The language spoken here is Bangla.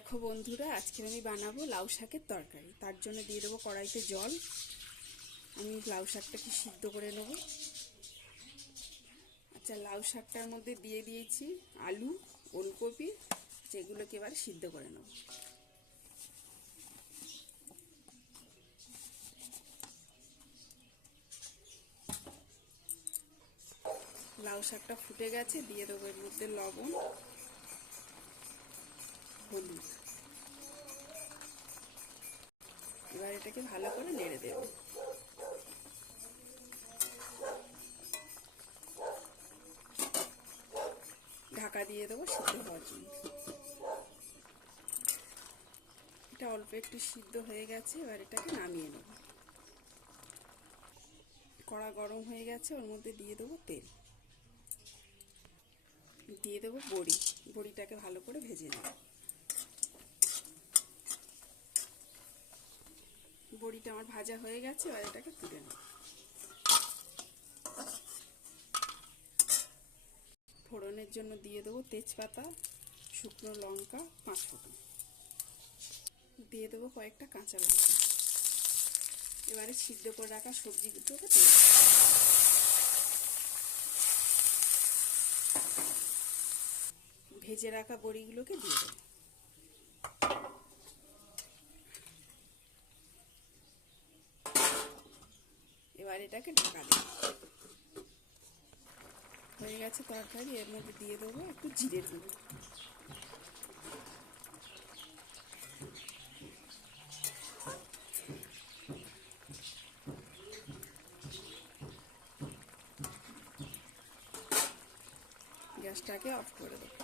দেখো বন্ধুরা, আজকে আমি বানাবো লাউ শাকের তরকারি। তার জন্য দিয়ে দেবো কড়াইতে জল। আমি লাউ শাকটাকে সিদ্ধ করে নেব। আচ্ছা, লাউ শাকটার মধ্যে দিয়ে দিয়েছি আলু, ওলকপি, যেগুলোকে এবার সিদ্ধ করে নেব। লাউ শাকটা ফুটে গেছে, দিয়ে দেবো এর মধ্যে লবণ, হলুদ। এবার এটাকে ভালো করে নেড়ে দেব। ঢাকা দিয়ে দেবো সিদ্ধ হওয়ার জন্য। এটা অল্প একটু সিদ্ধ হয়ে গেছে, এবার এটাকে নামিয়ে নেব। কড়া গরম হয়ে গেছে, ওর মধ্যে দিয়ে দেবো তেল, দিয়ে দেবো বড়ি। বড়িটাকে ভালো করে ভেজে নেব। বড়িটা আমার ভাজা হয়ে গেছে, এবার এটাকে তুলে নেব। ফোড়নের জন্য দিয়ে দেবো তেজপাতা, শুকনো লঙ্কা, 5 ফোঁটা। দিয়ে দেবো কয়েকটা কাঁচা লঙ্কা। এবারে সিদ্ধ করে রাখা সবজিগুলোকে দিয়ে দেবো। ভেজে রাখা বড়িগুলোকে দিয়ে দেবো। এবার এটাকে ঢাকা দেবো। হয়ে গেছে তরকারি। এর মধ্যে দিয়ে দেবো একটু জিরের গুঁড়ো। গ্যাসটাকে অফ করে দেবো।